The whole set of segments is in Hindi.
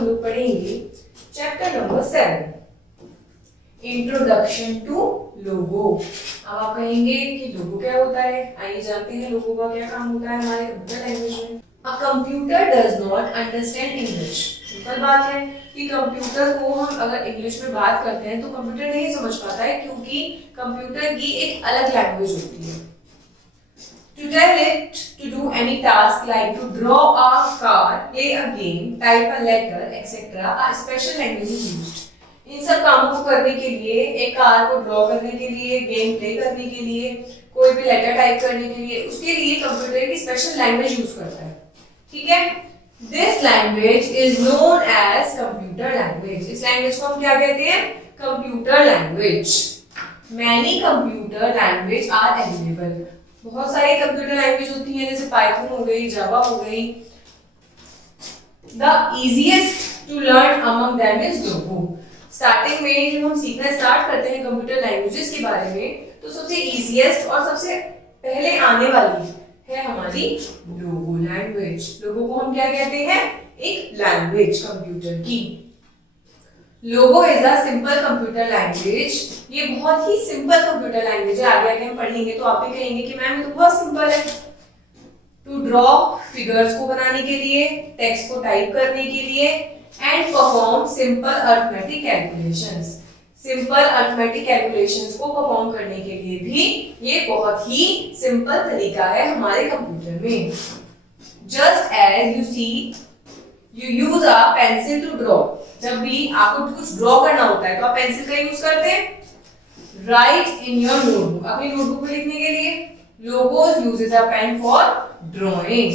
हम लोग पढ़ेंगे चैप्टर नंबर 7 इंट्रोडक्शन टू लोगो। अब आप कहेंगे कि लोगो क्या होता है, आइए जानते हैं लोगो का क्या काम होता है हमारे कंप्यूटर लैंग्वेज में। A computer does not understand English. Simple बात है कि कंप्यूटर को हम अगर इंग्लिश में बात करते हैं तो कंप्यूटर नहीं समझ पाता है, क्योंकि कंप्यूटर की एक अलग लैंग्वेज होती है। To tell it to do any task like to draw a card, play a game, type a letter, etc. A special language is used. इन सब कामों को करने के लिए, एक कार को ड्रॉ करने के लिए, गेम प्ले करने के लिए, कोई भी लेटर टाइप करने के लिए, उसके लिए कंप्यूटर की स्पेशल लैंग्वेज यूज करता है। ठीक है, this language is known as computer language. इस लैंग्वेज को हम क्या कहते हैं? Computer language. Many computer language are available. बहुत सारी कंप्यूटर लैंग्वेज होती हैं, जैसे पाइथन हो गई, जावा हो गई। The easiest to learn among them is Logo. Starting में जब हम सीखना स्टार्ट करते हैं कंप्यूटर लैंग्वेजेस के बारे में, तो सबसे इजीएस्ट और सबसे पहले आने वाली है हमारी लोगो लैंग्वेज। लोगो को हम क्या कहते हैं? एक लैंग्वेज कंप्यूटर की। लोगो is a simple computer language. ये बहुत ही सिंपल कंप्यूटर लैंग्वेज है। आगे आगे हम पढ़ेंगे तो आप भी कहेंगे कि मैम ये तो बहुत सिंपल है। टू ड्रॉ फिगर्स को बनाने के लिए, टेक्स्ट को टाइप करने के लिए, and perform simple arithmetic calculations. Simple arithmetic calculations को परफॉर्म करने के लिए भी ये बहुत ही सिंपल तरीका है हमारे कंप्यूटर में। Just as you see you use a pencil to draw. जब भी आपको कुछ ड्रॉ करना होता है तो आप पेंसिल का यूज करते हैं। राइट इन योर नोटबुक, अपनी नोटबुक में लिखने के लिए। Logos uses a pen for drawing.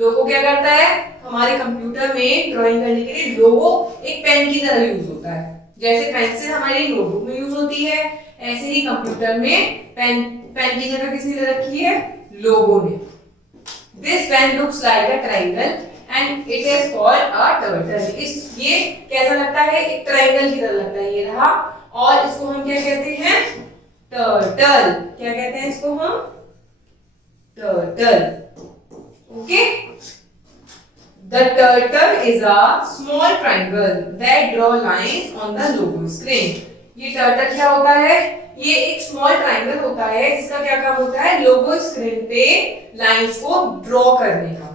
Logo क्या करता है? हमारे कंप्यूटर में ड्राइंग करने के लिए लोगो एक पेन की तरह यूज होता है। जैसे पेंसिल हमारी नोटबुक में यूज होती है, ऐसे ही कंप्यूटर में पेन की जगह किसने ले रखी है? लोगो ने। This pen looks like a triangle and it is called a turtle. ये कैसा लगता है? एक ट्रायंगल की तरह लगता है, ये रहा। और इसको हम क्या कहते हैं? टर्टल। क्या कहते हैं इसको हम? Turtle. Okay. The turtle is a small triangle that draw lines on the logo screen. ये टर्टल क्या होता है? ये एक स्मॉल ट्राइंगल होता है जिसका क्या काम होता है? लोगो स्क्रीन पे लाइंस को ड्रॉ करने का।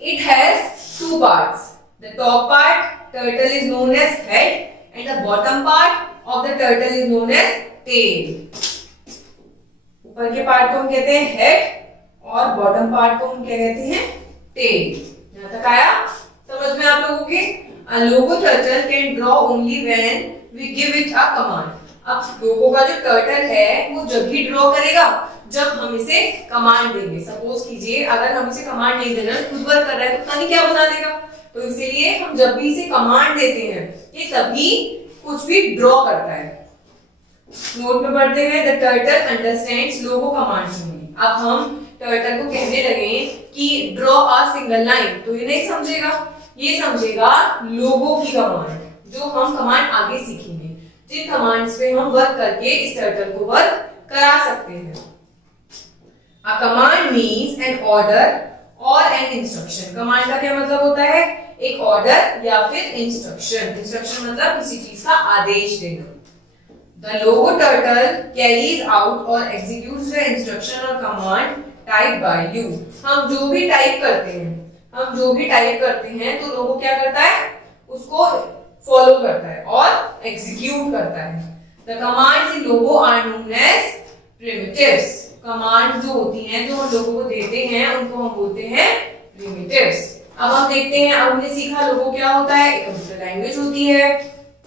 It has two parts. The top part, turtle is known as head, and the bottom part of the turtle is known as tail. ऊपर के पार्ट को हम कहते हैं head और बॉटम पार्ट को हम क्या कहते हैं? tail. यहाँ तक आया समझ में आप लोगों के? A logo turtle can draw only when we give it a command. अब लोगो का जो टर्टल है वो जब ही ड्रॉ करेगा जब हम इसे कमांड देंगे। सपोज कीजिए अगर हम इसे कमांड नहीं दे रहे, खुद वर्क कर रहा है तो पता नहीं क्या बना देगा। तो इसीलिए हम जब भी इसे कमांड देते हैं ये तभी कुछ भी ड्रॉ करता है। नोट में पढ़ते हैं the turtle understands logo commands only. अब हम टर्टल को कहने लगे कि ड्रॉ अ सिंगल लाइन, तो ये नहीं समझेगा, ये समझेगा लोगो की कमांड जो हम कमांड आगे सीखेंगे, जिन कमांड्स पे हम वर्क करके इस टर्टल को वर्क करा सकते हैं। A command means an order or an instruction. Command का क्या मतलब होता है? एक ऑर्डर या फिर इंस्ट्रक्शन। इंस्ट्रक्शन मतलब किसी चीज का आदेश देना। The logo turtle carries out or executes the instruction or command typed by you. हम जो भी टाइप करते हैं तो लोगो क्या करता है? उसको फॉलो करता है और एग्जीक्यूट करता है। The commands in logo are known as primitives. Command जो होती हैं जो हम लोगों को देते हैं उनको हम बोलते हैं primitives. अब हम देखते हैं, अब हमने सीखा लोगो क्या होता है? एक कंप्यूटर लैंग्वेज होती है,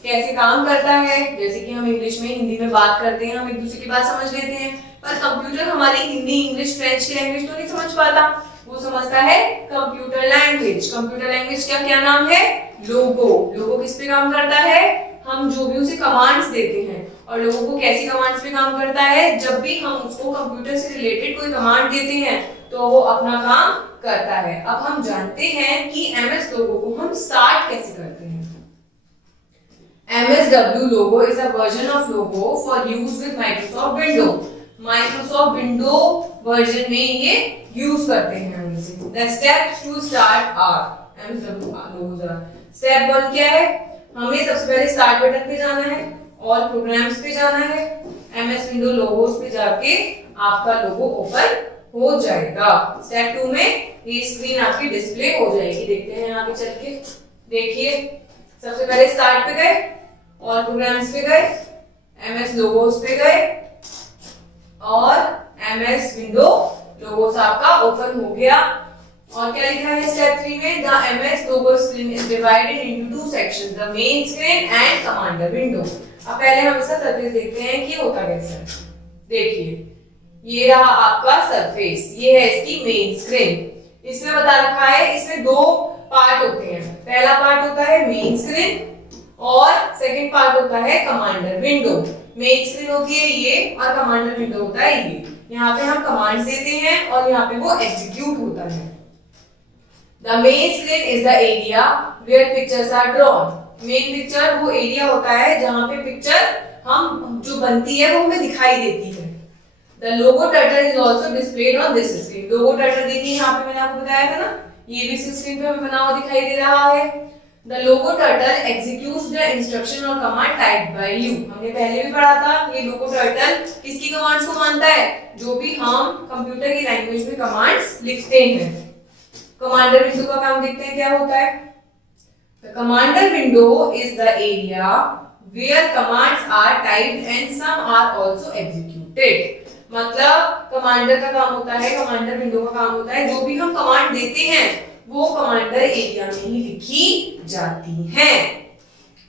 कैसे काम करता है। जैसे कि हम इंग्लिश में हिंदी में बात करते हैं, हम एक दूसरे की बात समझ लेते हैं, पर कंप्यूटर हमारी हिंदी इंग्लिश फ्रेंच की लैंग्वेज तो नहीं समझ पाता, वो समझता है कंप्यूटर लैंग्वेज। कंप्यूटर लैंग्वेज का क्या नाम है? लोगो। लोगो किस पे काम करता है? हम जो भी उसे कमांड्स देते हैं। और लोगों को कैसी कमांड्स पे काम करता है? जब भी हम उसको कंप्यूटर से रिलेटेड कोई कमांड देते हैं तो वो अपना काम करता है। अब हम जानते हैं कि एमएस लोगो को हम स्टार्ट कैसे करते हैं। MSW logo is a version of logo for use with Microsoft Windows. Microsoft Windows version में ये यूज करते हैं हम इसे। The steps to start are MSW logos are step 1 क्या है, हमें सबसे पहले स्टार्ट बटन पे जाना है, ऑल प्रोग्राम्स पे जाना है, एमएस विंडो लोगोस पे जाके आपका लोगो ओपन हो जाएगा। स्टेप 2 में ये स्क्रीन आपकी डिस्प्ले हो जाएगी। देखते हैं आगे चल के। देखिए सबसे पहले स्टार्ट पे गए, ऑल प्रोग्राम्स पे गए, एमएस लोगोस पे गए और एमएस विंडो लोगोस आपका ओपन हो गया। और क्या लिखा है स्टेप 3 में, the MS logo screen is divided into 2 sections, the main screen and commander window. अब पहले हम इसका सरफेस देखते हैं कि होता कैसा है। देखिए ये रहा आपका सरफेस, ये है इसकी मेन स्क्रीन। इसमें बता रखा है इसमें 2 पार्ट होते हैं। पहला पार्ट होता है मेन स्क्रीन और सेकंड पार्ट होता है कमांडर विंडो। मेन स्क्रीन होती है ये और कमांडर विंडो होता है ये। यहाँ पे हम कमांड्स देते हैं और यहाँ पे वो एग्जीक्यूट होता है। The main screen is the area where pictures are drawn. Main picture वो एरिया होता है जहाँ पे पिक्चर हम जो बनती है वो हमें दिखाई देती है। The logo turtle is also displayed on this screen. Logo turtle देखिए यहाँ पे मैंने आपको बताया था ना, ये भी स्क्रीन पे हमें बना हुआ दिखाई दे रहा है। The logo turtle executes the instruction or command typed by you. हमने पहले भी पढ़ा था, ये लोगो टर्टल किसकी कमांड्स को मानता है, जो भी हम कंप्यूटर की लैंग्वेज में कमांड्स लिखते हैं। कमांडर विंडो का काम देखते हैं क्या होता है। The commander window is the area where commands are typed and some are also executed. मतलब कमांडर का काम होता है, कमांडर विंडो का काम होता है जो भी हम कमांड देते हैं वो कमांडर एरिया में ही लिखी जाती हैं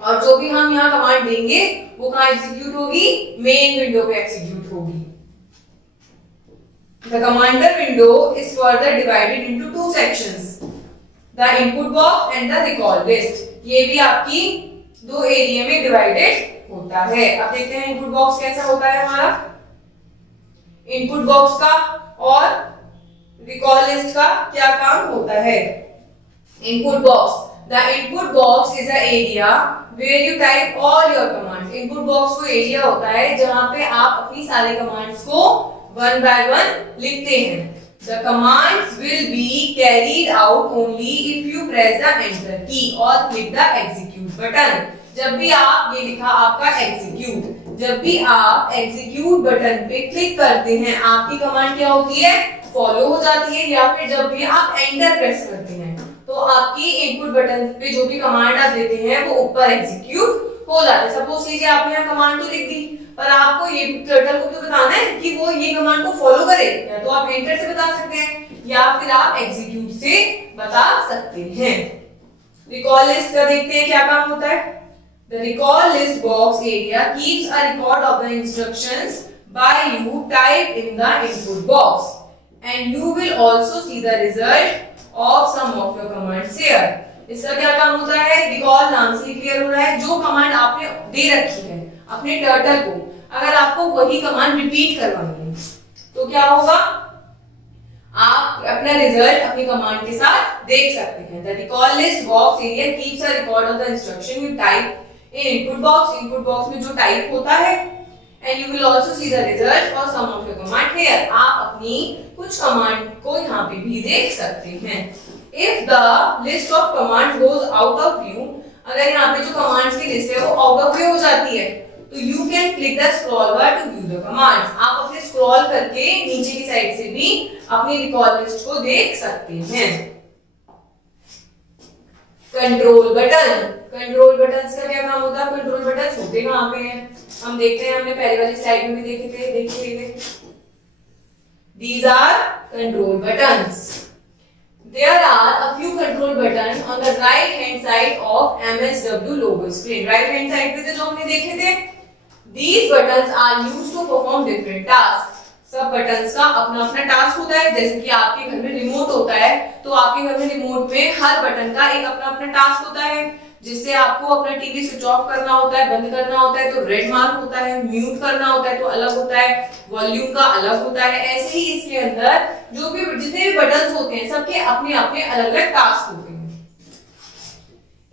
और जो भी हम यहाँ कमांड देंगे वो कहाँ एग्जीक्यूट होगी, मेन विंडो पे एग्जीक्यूट होगी। The commander window is further divided into 2 sections, the input box and the recall list. ये भी आपकी 2 एरिया में डिवाइडेड होता है। अब देखते हैं इनपुट बॉक्स कैसा होता है हमारा। इनपुट बॉक्स का और रिकॉल लिस्ट का क्या काम होता है। Input box, the input box is the area where you type all your commands. Input box वो एरिया होता है जहां पे आप अपनी सारी कमांड्स को वन बाय वन लिखते हैं। The commands will be carried out only if you press the enter key or click the execute button. जब भी आप, ये लिखा आपका execute, जब भी आप execute बटन पे क्लिक करते हैं आपकी कमांड क्या होती है, फॉलो हो जाती है। या फिर जब भी आप एंटर प्रेस करते हैं तो आपकी इनपुट बटन पे जो भी कमांड आप देते हैं वो ऊपर एग्जीक्यूट हो जाता है। सपोज लीजिए आपने यहाँ कमांड तो लिख दी पर आपको ये टर्टल को तो बताना है कि वो ये कमांड को फॉलो करे, या तो आप एंटर से बता सकते हैं या फिर आप एग्जीक्यूट से बता सकते हैं। रिकॉल लिस्ट का देखते हैं क्या काम होता है। The recall list box area keeps a record of the instructions by you typed in the input box and you will also see the result of some of your commands here. इसका क्या काम होता है, रिकॉल नाम से क्लियर हो रहा है, जो कमांड आपने दे रखी है अपने टर्टल को, अगर आपको वही कमांड रिपीट करवानी है तो क्या होगा, आप अपना रिजल्ट अपनी कमांड के साथ देख सकते हैं। The recall list box area keeps a record of the instruction you type in input box. Input box में जो टाइप होता है and you will also see the result or some of your command here. आप अपनी कुछ कमांड को यहाँ पे भी देख सकते हैं। If the list of commands goes out of view, अगर यहाँ पे जो कमांड्स की लिस्ट है वो आउट ऑफ व्यू हो जाती है तो you can click the scroll bar to view the commands. आप अपने स्क्रॉल करके नीचे की साइड से भी अपनी रिकॉल लिस्ट को देख सकते हैं। कंट्रोल बटन, कंट्रोल बटन्स का क्या काम होता है, कंट्रोल बटन्स होते कहाँ पे हैं, हम देखते हैं, हमने पहले वाली स्लाइड में भी देखे थे, देखिए these are control buttons. There are a few control buttons on the right hand side of MSW logo screen. Right hand side पे थे जो हमने देखे थे। These buttons are used to perform different tasks. सब बटन्स का अपना अपना टास्क होता है, जैसे कि आपके घर में रिमोट होता है तो आपके घर में रिमोट में हर बटन का एक अपना अपना टास्क होता है। जिससे आपको अपना टीवी स्विच ऑफ करना होता है, बंद करना होता है तो रेड मार्क होता है, म्यूट करना होता है तो अलग होता है, वॉल्यूम का अलग होता है। ऐसे ही इसके अंदर जो भी जितने भी बटन्स होते हैं सबके अपने अपने अलग अलग टास्क होते हैं।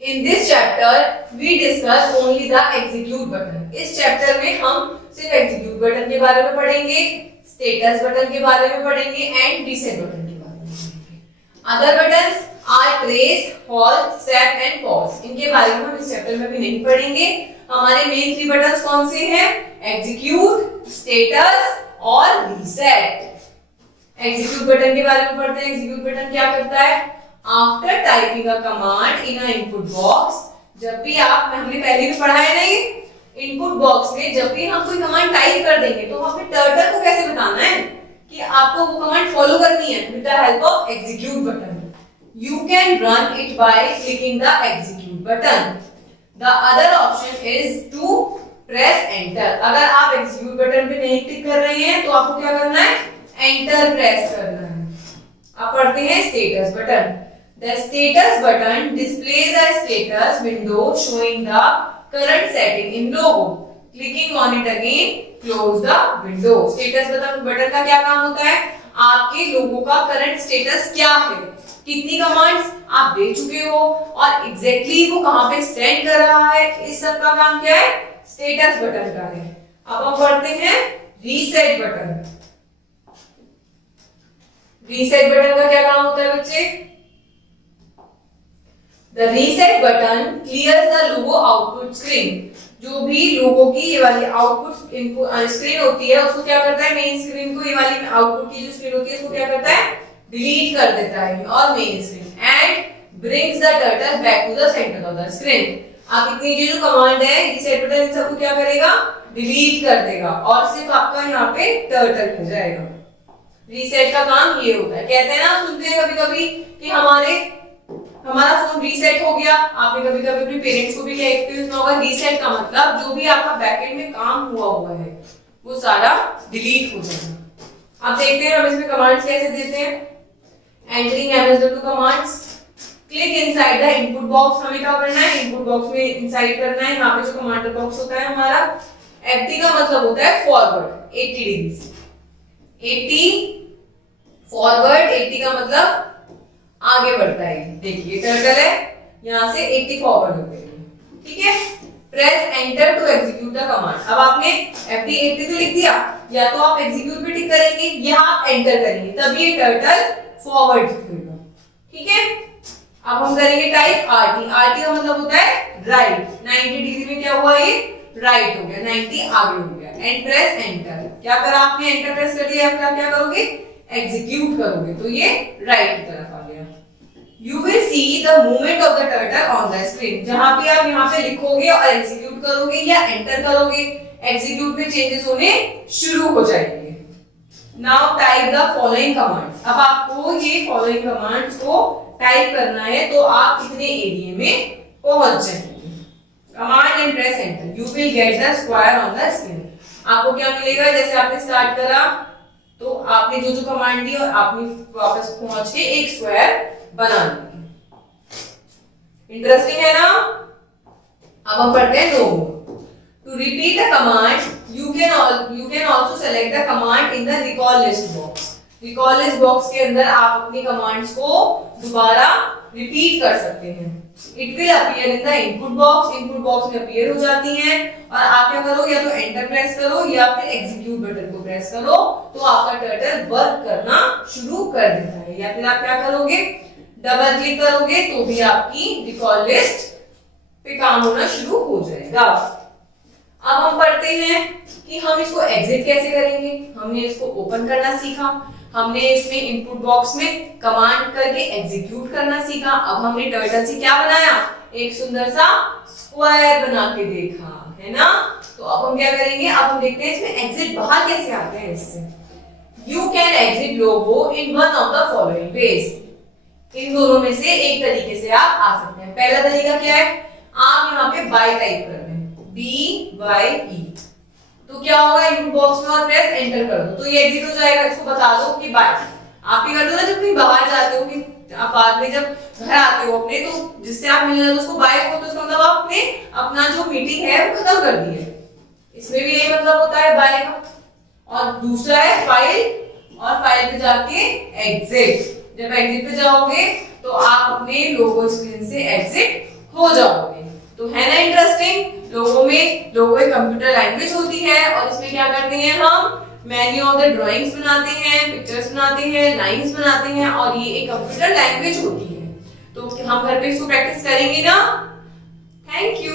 In this chapter we discuss only the execute button. इस चैप्टर में हम सिर्फ execute बटन के बारे में पढ़ेंगे, स्टेटस बटन के बारे में पढ़ेंगे एंड रीसेट बटन के बारे में पढ़ेंगे। Other buttons are trace, halt, step and pause. इनके बारे में हम इस चैप्टर में भी नहीं पढ़ेंगे। हमारे मेन 3 बटन्स कौन से हैं? एग्जीक्यूट, स्टेटस और रीसेट। एग्जीक्यूट बटन के बारे में पढ़ते हैं। एग्जीक्यूट बटन क्या करता है? After typing a command in a input box, जब भी आप, हमने पहले भी पढ़ा है ना, ये इनपुट बॉक्स में जब भी हम कोई कमांड टाइप कर देंगे तो हमें टर्टल को कैसे बताना है कि आपको वो कमांड फॉलो करनी है? With the help of execute button. You can run it by clicking the execute button. The other option is to press enter. अगर आप execute बटन पे नहीं क्लिक कर रहे हैं तो आपको क्या करना है? Enter प्रेस करना है। अब पढ़ते हैं status button. The status button displays a status window showing the current setting in logo. Clicking on it again close the window. Status button का क्या काम होता है? आपके लोगो का करंट स्टेटस क्या है, कितनी कमांड्स आप दे चुके हो और एग्जैक्टली वो कहां पे सेंड कर रहा है, इस सब का काम क्या है? स्टेटस बटन का है। अब हम पढ़ते हैं रीसेट बटन। रीसेट बटन का क्या काम होता है बच्चे? The reset button clears the logo output screen. जो भी लोगो की ये वाली आउटपुट इनपुट स्क्रीन होती है उसको क्या करता है? मेन स्क्रीन को, ये वाली आउटपुट की जो स्क्रीन होती है उसको क्या करता है? डिलीट कर देता है और main screen and brings the turtle back to the centre of the screen. आप इतनी जो कमांड है रीसेट बटन इन सबको क्या करेगा? डिलीट कर देगा और सिर्फ आपका यहाँ पे टर्टल हो जाएगा। रीसेट का काम ये होता है। कहते हैं ना, सुनते हैं कभी-कभी कि हमारा फोन रीसेट हो गया। आपने कभी-कभी अपने पेरेंट्स को भी सुना होगा। रीसेट का मतलब जो भी आपका बैकएंड में काम हुआ है वो सारा डिलीट हो जाएगा। अब देखते हैं हम इसमें कमांड्स कैसे देते हैं। Entering MS2 commands, click inside the input box। हमें क्या करना है? इनपुट बॉक्स में इंसाइड करना है। यहाँ पे जो कमांडर बॉक्स होता है हमारा, FD का मतलब होता है फॉरवर्ड 80 डिग्री से, 80 फॉरवर्ड, 80 का मतलब आगे बढ़ता है। देखिए टर्टल है, यहाँ से 80 फॉरवर्ड हो गई। ठीक है। Press enter to execute the command. अब आपने FD 80 तो लिख दिया, या तो आप एग्जीक्यूट पे टिक करेंगे या आप एंटर करेंगे, तभी ये टर्टल फॉरवर्ड होगा। ठीक है। अब हम करेंगे टाइप RT। RT का मतलब होता है राइट। 90 डिग्री में क्या हुआ? ये राइट हो गया, 90 आगे हो गया। And press enter. क्या करा आपने? एंटर प्रेस कर दिया। फिर आप क्या करोगे? एग्जीक्यूट करोगे तो ये राइट की तरफ आ गया। You will see the movement of the turtle on the screen। जहां भी आप यहाँ पे लिखोगे और एग्जीक्यूट करोगे या एंटर करोगे, एग्जीक्यूट में चेंजेस होने शुरू हो जाएंगे। Now type the following commands। अब आपको ये following commands को टाइप करना है तो आप इतने एरिया में पहुंच जाएंगे। Command and press enter। You will get the square on the screen। आपको क्या मिलेगा? जैसे आपने स्टार्ट करा तो आपने जो कमांड दी और आपने वापस पहुंच के एक स्क्वायर बना लिया। इंटरेस्टिंग है ना? अब हम पढ़ते हैं लोगो। To repeat a command, you can also select the command in the recall list box। recall list box के अंदर आप अपनी commands को दोबारा repeat कर सकते हैं। It will appear in the input box। input box में appear हो जाती हैं और आप क्या करो? या तो enter प्रेस करो या फिर execute बटन को प्रेस करो तो आपका टर्टल वर्क करना शुरू कर देता है। या फिर आप क्या करोगे? डबल क्लिक करोगे तो भी आपकी recall list पे काम होना शुरू हो जाएगा। अब हम पढ़ते हैं कि हम इसको एग्जिट कैसे करेंगे। हमने इसको ओपन करना सीखा, हमने इसमें इनपुट बॉक्स में कमांड करके एग्जीक्यूट करना सीखा। अब हमने टर्टल से क्या बनाया? एक सुंदर सा स्क्वायर बना के देखा, है ना? तो अब हम क्या करेंगे? अब हम देखते हैं इसमें एग्जिट बाहर कैसे आते हैं। इससे you can exit logo in one of the following ways. इन दोनों में से एक तरीके से आप आ सकते हैं। पहला तरीका क्या है? आप यहाँ पे बाय टाइप कर रहे हैं, BYE, तो क्या होगा? इनपुट बॉक्स में और प्रेस एंटर कर दो तो ये एग्जिट हो जाएगा। इसको बता दो कि बाय। आप ही कर दो ना जब कहीं बाहर जाते हो, कि आप बाद में जब घर आते हो अपने, तो जिससे आप मिलने जाते हो उसको बाय बोलते हो, उसका मतलब आपने अपना जो मीटिंग है वो खत्म कर दी है। इसमें भी यही मतलब होता है बाय का। और दूसरा है फाइल, और फाइल पे जाके एग्जिट। जब एग्जिट पे जाओगे तो आप अपने लोगो स्क्रीन से एग्जिट हो जाओगे। तो है ना इंटरेस्टिंग? लोगो एक कंप्यूटर लैंग्वेज होती है और इसमें क्या करते हैं? हम मेनी ऑफ द ड्राइंग्स बनाते हैं, पिक्चर्स बनाते हैं, लाइंस बनाते हैं और ये एक कंप्यूटर लैंग्वेज होती है। तो हम घर पे इसको प्रैक्टिस करेंगे ना? Thank you.